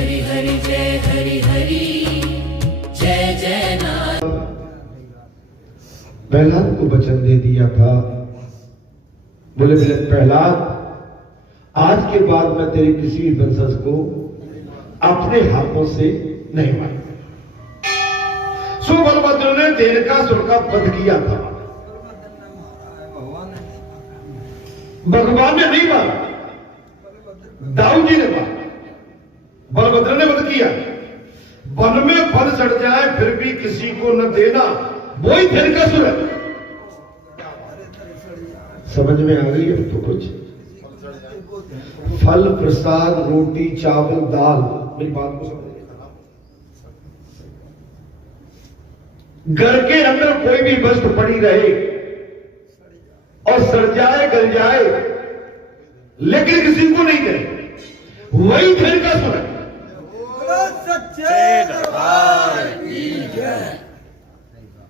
हरि हरि जय हरि हरि जय जय नाथ। प्रहलाद को वचन दे दिया था, बोले प्रहलाद आज के बाद मैं तेरे किसी भी वंशज को अपने हाथों से नहीं मारूंगा। सो बलभद्र ने देवकासुर का वध किया था, भगवान ने नहीं मारा, दाऊद जी ने मारा, बलभद्र ने वध किया। वन में फल चढ़ जाए फिर भी किसी को न देना, वही देवकासुर है। समझ में आ गई अब तो कुछ? फल प्रसाद रोटी चावल दाल, मेरी बात को समझ। घर के अंदर कोई भी वस्तु पड़ी रहे और सड़ जाए गल जाए लेकिन किसी को नहीं दे, वही देवकासुर है।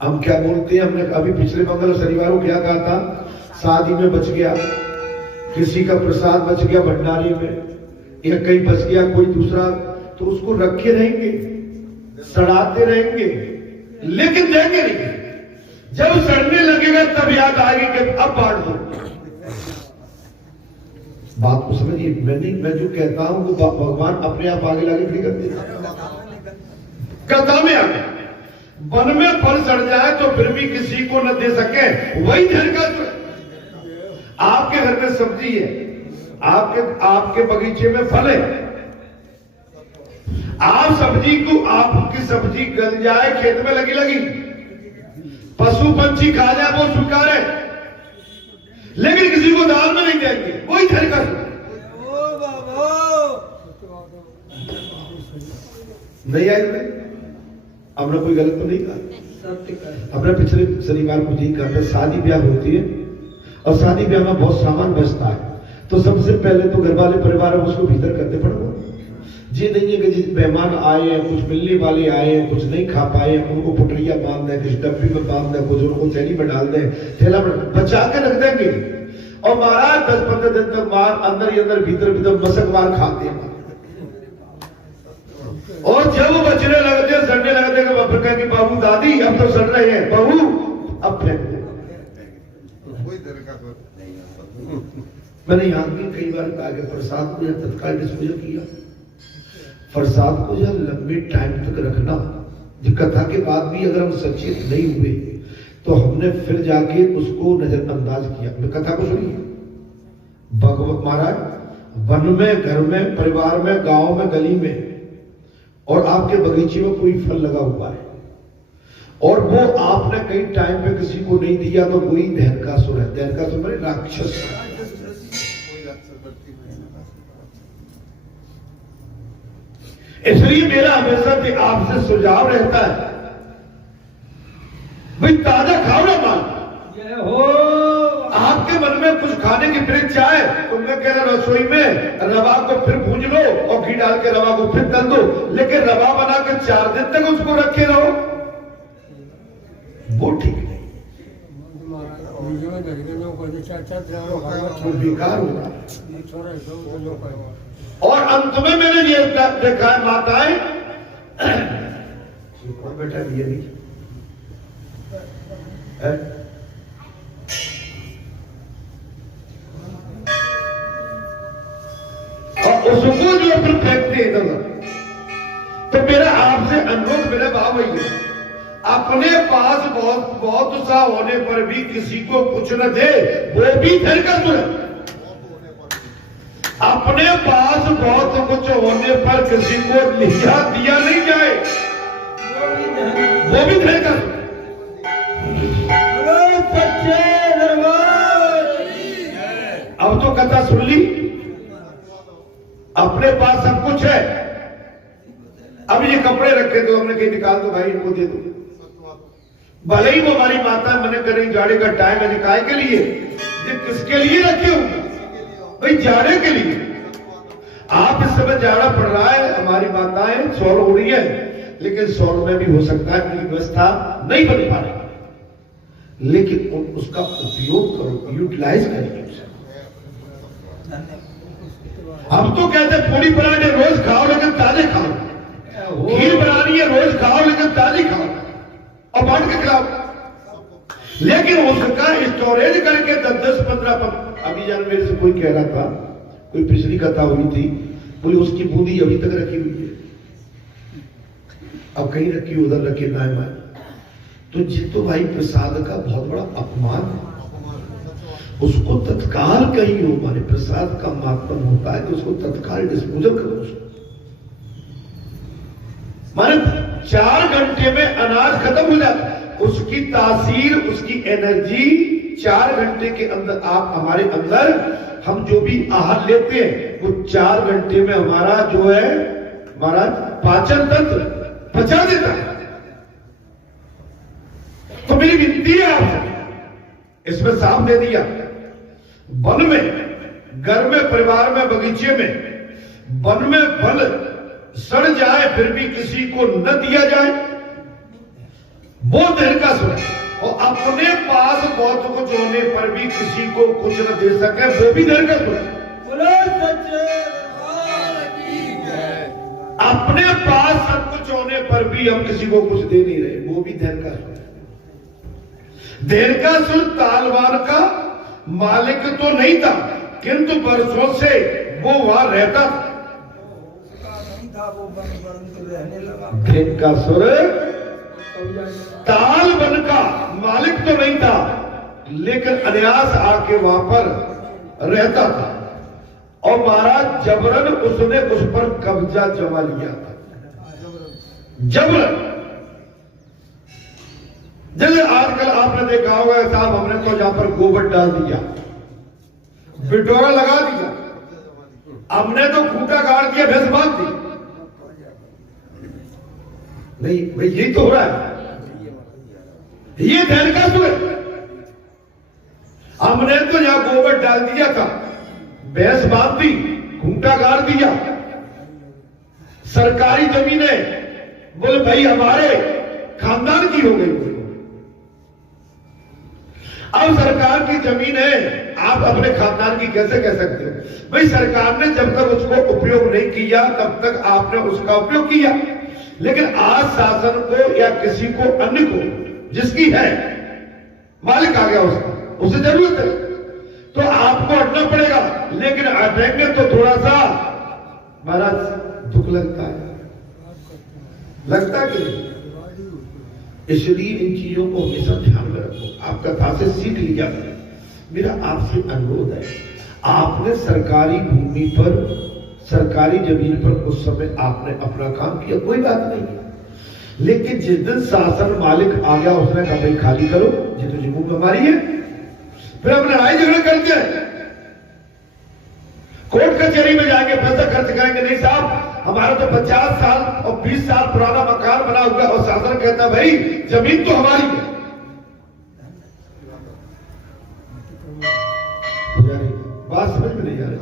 हम क्या बोलते हैं, हमने अभी पिछले मंगल शनिवार को क्या कहा था, शादी में बच गया, किसी का प्रसाद बच गया भंडारे में, या कहीं बच गया कोई दूसरा, तो उसको रखे रहेंगे, सड़ाते रहेंगे, लेकिन देंगे नहीं। जब सड़ने लगेगा तब याद आएगी कि अब बांट दो। बात को समझिए, मैं जो कहता हूं वो भगवान अपने आप आगे लागे खड़ी कर देगा। कथा में आ गया, वन में फल सड़ जाए तो फिर भी किसी को न दे सके, वही देवकासुर। आपके घर में सब्जी है, आपके बगीचे में फल है, आप सब्जी को, आपकी सब्जी गल जाए, खेत में लगी पशु पंछी खा जाए वो स्वीकार है, लेकिन किसी को दाल में नहीं देंगे, वही देवकासुर। नहीं आई में हमने कोई गलत तो नहीं कहा। हमने पिछले शनिवार को यही कहा, शादी ब्याह होती है और शादी ब्याह में बहुत सामान बचता है, तो सबसे पहले तो घर वाले परिवार में उसको भीतर करते पड़ो। जी नहीं है कि जिस मेहमान आए हैं, कुछ मिलने वाले आए हैं, कुछ नहीं खा पाए, उनको पुटरिया बांध दें, किसी डब्बी में बांध दें, कुछ उनको थैली में डाल दें, थैला में बचा के रख देंगे। और महाराज 10-15 दिन तक मार अंदर ही अंदर भीतर मसक मार खाते हैं। और जब वो बचने लगते हैं, सड़ने लगते हैं, अफ्रीका की बाबू दादी अब तो सड़ रहे हैं, बहू अब फेंक दे। मैंने यहाँ भी कई बार कहा कि प्रसाद को तत्काल डिस्पोजल किया, प्रसाद को यह लंबे टाइम तक रखना। कथा के बाद भी अगर हम सचेत नहीं हुए तो हमने फिर जाके उसको नजरअंदाज किया। कथा को सुनिए, भगवत महाराज वन में, घर में, परिवार में, गांव में, गली में और आपके बगीचे में कोई फल लगा हुआ है और वो आपने कई टाइम पे किसी को नहीं दिया, तो वही देवकासुर है। देवकासुर माने राक्षस। इसलिए मेरा हमेशा से आपसे सुझाव रहता है, भाई ताजा खाओ ना माल। आपके मन में कुछ खाने की इच्छा है, तुमने कह रहा रसोई में रवा को फिर भूंज लो और घी डाल के रवा को फिर तल दो, लेकिन रवा बनाकर 4 दिन तक उसको रखे रहो, वो ठीक नहीं, वो बेकार होगा। और अंत में मैंने ये देखा है, माताएं बेटा ये नहीं है? और उसको जो फिर फेंकते हैं इधर। तो मेरा आपसे अनुरोध, मेरा भाव है, अपने पास बहुत उत्साह होने पर भी किसी को कुछ न दे, वो भी देवकासुर है। अपने पास बहुत कुछ होने पर किसी को दिया नहीं जाए, वो भी देवकासुर। अब तो कथा सुन ली, अपने पास सब कुछ है, अब ये कपड़े रखे तो हमने कहीं निकाल दो, भाई इनको दे दो। भले ही वो हमारी माता मैंने कहीं जाड़े का टाइम है, काय के लिए, ये किसके लिए रखे हो? भाई जाड़े के लिए। आप इस समय जाड़ा पड़ रहा है, हमारी माताएं सौर हो रही है, लेकिन सौर में भी हो सकता है कि व्यवस्था नहीं बन पा रही, लेकिन उसका उपयोग करो, यूटिलाइज करिए उसे। हम तो कहते हैं पूरी पराठे रोज खाओ, लेकिन ताजे खाओ। ताजी खाओ और बांट के खिलाओ, लेकिन उसका स्टोरेज करके 10-10-15 अभी जान मेरे से कोई कह रहा था, कोई पिछली कथा हुई थी, बोले उसकी बूंदी अभी तक रखी हुई है, अब कहीं रखी उधर रखे ना माए। तो जितो भाई प्रसाद का बहुत बड़ा अपमान है, उसको तत्काल कहीं हो, माने प्रसाद का महात्म होता है कि उसको तत्काल डिस्पोजल करो उसको। माने 4 घंटे में अनाज खत्म हो जाता है, उसकी तासीर, उसकी एनर्जी 4 घंटे के अंदर आप हमारे अंदर हम जो भी आहार लेते हैं वो 4 घंटे में हमारा जो है हमारा पाचन तंत्र पचा देता है। तो मेरी विनती है आपसे, इसमें साफ दे दिया, वन में, घर में, परिवार में, बगीचे में, वन में फल सड़ जाए फिर भी किसी को न दिया जाए, वो दीर्घासुर है। और अपने पास बहुत कुछ होने पर भी किसी को कुछ न दे सके, वो भी दीर्घासुर है। अपने पास सब कुछ होने पर भी हम किसी को कुछ दे नहीं रहे, वो भी दीर्घासुर है। दीर्घासुर तालवार का मालिक तो नहीं था, किंतु वर्षों से वो वहां रहता था। दीर्घासुर ताल वन का मालिक तो नहीं था, लेकिन अनायास आके वहां पर रहता था। और महाराज जबरन उसने उस पर कब्जा जमा लिया था, जबरन। जैसे आजकल आपने देखा होगा साहब, हमने तो जहां पर गोबर डाल दिया, बिटोरा लगा दिया, हमने तो खूंटा गाड़ दिया, भैंस बांध दी। नहीं भाई, यही तो हो रहा है, ये दीर्घासुर है। हमने तो यहां गोबर डाल दिया था, भैंस बांध दी, खूंटा गाड़ दिया, सरकारी जमीनें बोले भाई हमारे खानदान की हो गई। अब सरकार की जमीन है, आप अपने खानदान की कैसे कह सकते हो? भाई सरकार ने जब तक उसको उपयोग नहीं किया तब तक आपने उसका उपयोग किया, लेकिन आज शासन को या किसी को अन्य को जिसकी है मालिक आ गया, उसका उसे जरूरत है तो आपको हटना पड़ेगा। लेकिन हटेंगे तो थोड़ा सा महाराज दुख लगता है, लगता कि नहीं? इसलिए इन चीजों को हमेशा ध्यान में रखो। आप कथा से सीख लिया करें। मेरा आपसे अनुरोध है, आपने सरकारी भूमि पर, सरकारी जमीन पर उस समय आपने अपना काम किया, कोई बात नहीं, लेकिन जिस दिन शासन मालिक आ गया उसने कहा भाई खाली करो, ये तो जमीन हमारी है, फिर हम लड़ाई झगड़ा करते हैं, कोर्ट कचहरी में जाएंगे, पैसा खर्च करेंगे। नहीं साहब, हमारा तो 50 साल और 20 साल पुराना मकान बना हुआ और शासन कहता है भाई जमीन तो हमारी है। बात समझ में नहीं आ रही,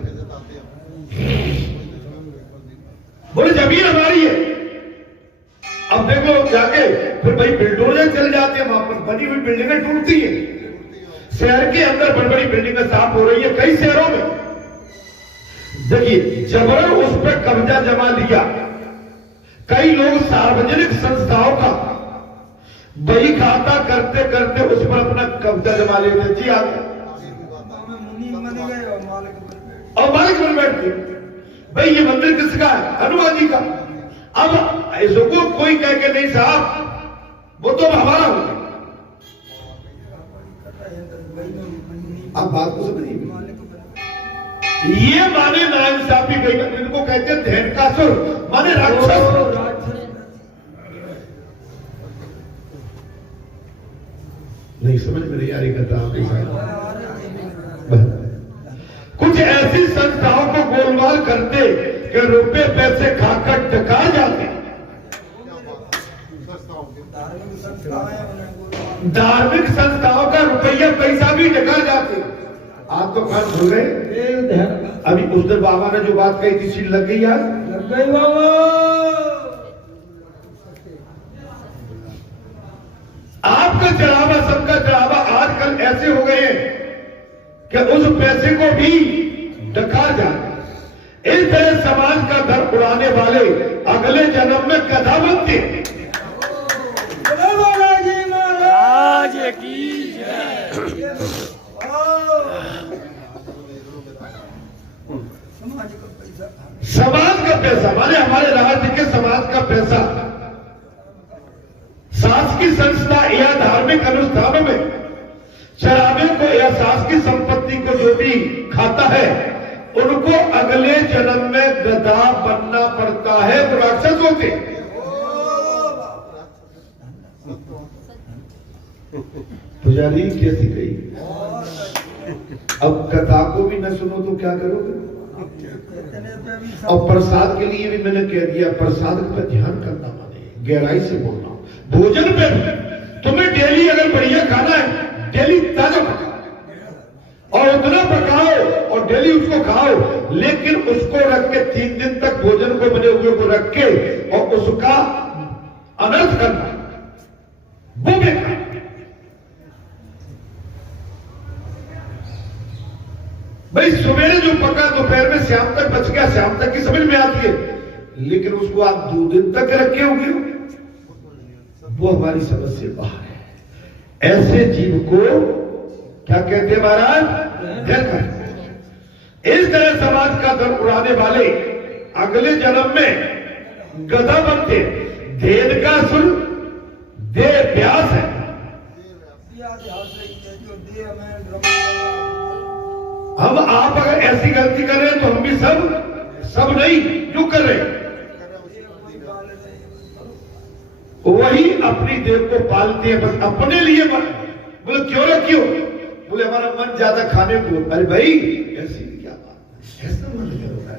बोले जमीन हमारी है। अब देखो जाके फिर भाई बिल्डोजर चले जाते हैं, वहां पर बनी हुई बिल्डिंगें टूटती है, शहर के अंदर बड़ी बड़ी बिल्डिंगें साफ हो रही है कई शहरों में। देखिए जबरन उस पर कब्जा जमा लिया। कई लोग सार्वजनिक संस्थाओं का बही खाता करते करते उस पर अपना कब्जा जमा लेते। जी आगे और मालिक बन बैठते। भाई ये मंदिर किसका है? हनुमान जी का। अब इसको कोई कह के नहीं साहब वो तो हमारा हो गया। आप बात को समझिए, ये माने नाइंसाफी गई, इनको कहते हैं दीर्घासुर, माने राक्षस। नहीं समझ में नहीं आ रही कथा आपके साथ। कुछ ऐसी संस्थाओं को गोलमाल करते कि रुपए पैसे खाकर डका जाते। धार्मिक संस्थाओं का रुपया पैसा भी डका जाते। आप तो कान भूल गए। अभी उस दिन बाबा ने जो बात कही थी सीट लग गई, यार लग गई बाबा। आपका चढ़ावा, सबका चढ़ावा आजकल ऐसे हो गए हैं कि उस पैसे को भी डका जाए। इस तरह समाज का धर्म उड़ाने वाले अगले जन्म में गधा बनते। पैसा माने हमारे राज्य के समाज का पैसा शासकीय संस्था या धार्मिक अनुष्ठानों में शराबियों को या शासकीय संपत्ति को जो भी खाता है उनको अगले जन्म में गधा बनना पड़ता है, तो राक्षस होते। पुजारी कैसी गई? अब कथा को भी न सुनो तो क्या करोगे? और प्रसाद के लिए भी मैंने कह दिया, प्रसाद पर ध्यान करना, माने गहराई से बोलना। भोजन पे तुम्हें डेली अगर बढ़िया खाना है, डेली ताजा पकाओ और उतना पकाओ और डेली उसको खाओ, लेकिन उसको रख के 3 दिन तक भोजन को बने हुए को रख के और उसका अनर्थ करना, वो बेकार। भाई सवेरे जो पका दोपहर में शाम तक बच गया, शाम तक की समझ में आती है, लेकिन उसको आप 2 दिन तक रखे होंगे, वो हमारी समझ से बाहर है। ऐसे जीव को क्या कहते हैं महाराज? देखा इस तरह समाज का धर्म उड़ाने वाले अगले जन्म में गधा बनते। देव का सुर दे व्यास है। हम आप अगर ऐसी गलती कर रहे हैं तो हम भी सब नहीं क्यों कर रहे हैं? वही अपनी देव को पालते हैं बस अपने लिए। बोले क्यों रखी हो? बोले हमारा मन ज्यादा खाने को। अरे भाई ऐसी क्या बात, ऐसा मन क्या होता है?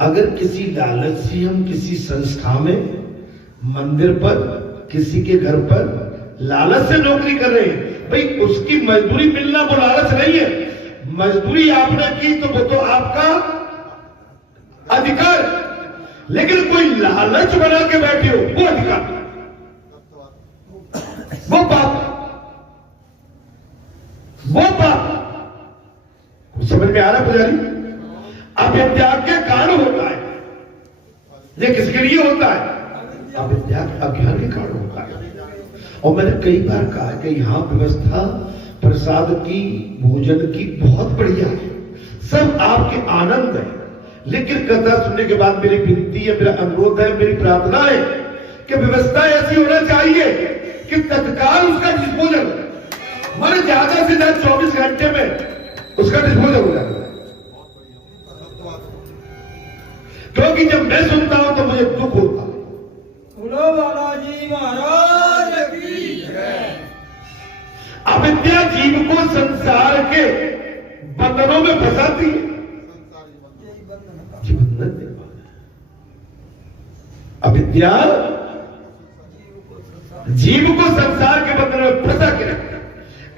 अगर किसी लालच से हम किसी संस्था में, मंदिर पर, किसी के घर पर लालच से नौकरी कर रहे हैं, भाई उसकी मजदूरी मिलना वो लालच नहीं है। मजदूरी आपने की तो वो तो आपका अधिकार, लेकिन कोई लालच बना के बैठे हो वो अधिकार, वो पाप, वो पाप। समझ में आ रहा पुजारी? अविद्या के कारण होता है। ये किसके लिए होता है? अविद्या अज्ञान के कारण होता है। और मैंने कई बार कहा कि यहां व्यवस्था प्रसाद की, भोजन की बहुत बढ़िया है, सब आपके आनंद है, लेकिन कथा सुनने के बाद मेरी विनती है, मेरा अनुरोध है, मेरी प्रार्थना है कि व्यवस्था ऐसी होना चाहिए कि तत्काल उसका डिस्पोजल, माने ज्यादा से ज्यादा 24 घंटे में उसका डिस्पोजल हो जाता है। क्योंकि जब मैं सुनता हूं तो मुझे दुख होता है। बोलो बालाजी महाराज की जय। अविद्या जीव को संसार के बंधनों में फंसाती है। अविद्या जीव को संसार के बंधन में फंसा के रखता है।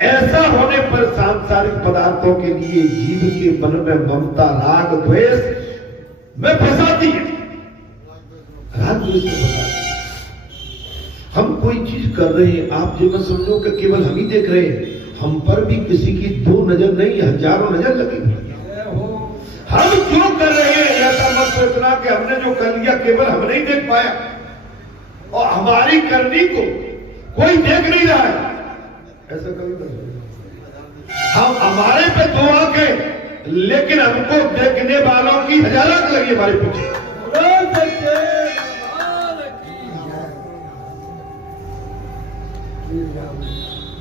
ऐसा होने पर सांसारिक पदार्थों के लिए जीव के मन में ममता, राग, द्वेष में फंसाती है। राग द्वेष में फंसाती है। हम कोई चीज कर रहे हैं, आप जो मैं समझो कि केवल हम ही देख रहे हैं, हम पर भी किसी की 2 नजर नहीं, हजारों नजर लगी। हम जो कर रहे हैं ऐसा मत सोचना कि हमने जो कर लिया केवल हम नहीं देख पाया और हमारी करनी को कोई देख नहीं रहा है, ऐसा कभी नहीं। हम हमारे पे 2 आंखें, लेकिन हमको देखने वालों की हजारों आंख लगी हमारे पीछे।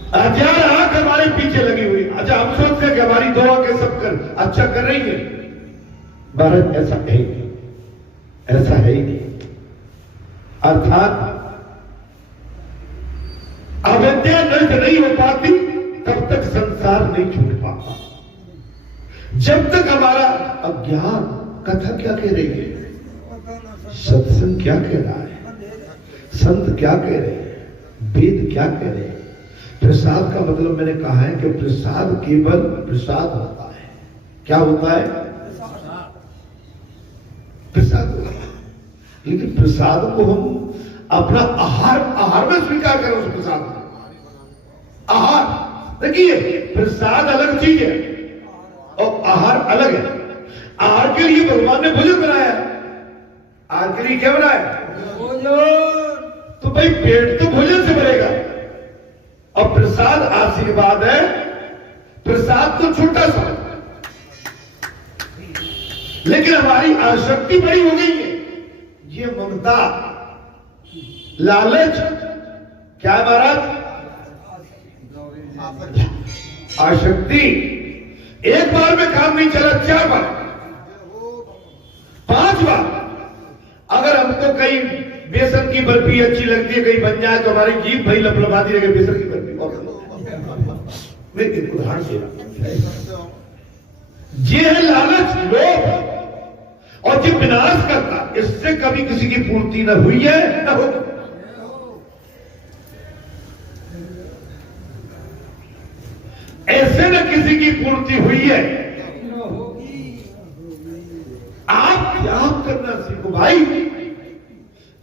हजार आंख हमारे पीछे लगी हुई। अच्छा हम सोचते हैं कि हमारी 2 आंखें सब कर अच्छा कर रही है। भारत ऐसा है ही नहीं, ऐसा है ही नहीं। अर्थात अविद्या नष्ट नहीं हो पाती तब तक संसार नहीं छूट पाता। जब तक हमारा अज्ञान, कथा क्या कह रही है, सत्संग क्या कह रहा है, संत क्या कह रहे हैं, वेद क्या कह रहे हैं। प्रसाद का मतलब मैंने कहा है कि प्रसाद केवल प्रसाद होता है। क्या होता है? प्रसाद होता है। लेकिन प्रसाद को हम अपना आहार में स्वीकार करें। उस प्रसाद को आहार, देखिए प्रसाद अलग चीज है और आहार अलग है। आहार के लिए भगवान ने भोजन बनाया है। आहार के लिए क्या बनाया? तो भाई पेट तो भोजन से भरेगा और प्रसाद आशीर्वाद है। प्रसाद तो छोटा सा, लेकिन हमारी आसक्ति बड़ी हो गई है। ममता, लालच, क्या है महाराज? आसक्ति। एक बार में काम नहीं चला, 4 बार, 5 बार। अगर हमको कहीं बेसन की बर्फी अच्छी लगती है, कहीं बन जाए तो हमारी जीभ भाई लपलपाती रहेगी बेसन की बर्फी। मैं एक उदाहरण दे रहा हूं। ये है लालच, लोभ, और जो विनाश करता, इससे कभी किसी की पूर्ति न हुई है न हो। ऐसे न किसी की पूर्ति हुई है। आप त्याग करना सीखो भाई,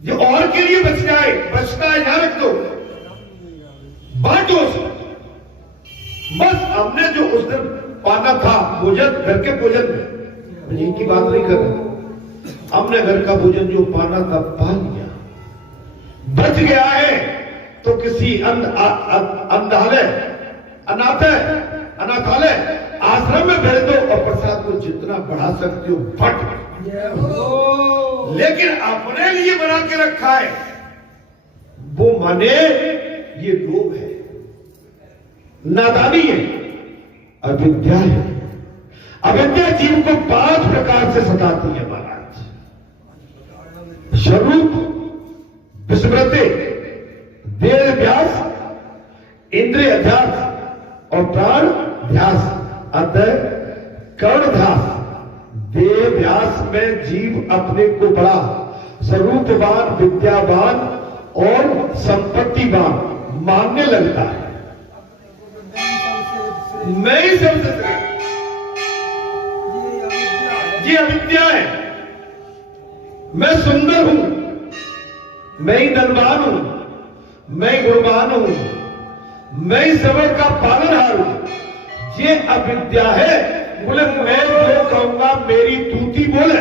जो और के लिए बच जाए, बचता है यहां रख दो, बांटो। बस हमने जो उस दिन पाना था भोजन, घर के भोजन में, इनकी बात नहीं कर रहा, हमने घर का भोजन जो पाना था पा लिया। बच गया है तो किसी अनाथालय आश्रम में भेज दो, और प्रसाद को जितना बढ़ा सकते हो बट। लेकिन अपने लिए बना के रखा है, वो माने ये लोभ है, नादानी है, अविद्या है। अविद्या जीव को 5 प्रकार से सताती है महाराज। स्वरूप, विस्मृति, देह ध्यास, इंद्रिय ध्यास और प्राण ध्यास, अतः कर्ण ध्यास। देह ध्यास में जीव अपने को बड़ा, स्वरूपवान, विद्यावान और संपत्तिवान मानने लगता है। मैं ही सबसे श्रेष्ठ, ये अविद्या है। मैं सुंदर हूं, मैं ही धनवान हूं, मैं ही गुणवान हूं, मैं ही सबल का पालनहार हूं। ये अविद्या है। बोले मैं जो कहूंगा मेरी तूती बोले।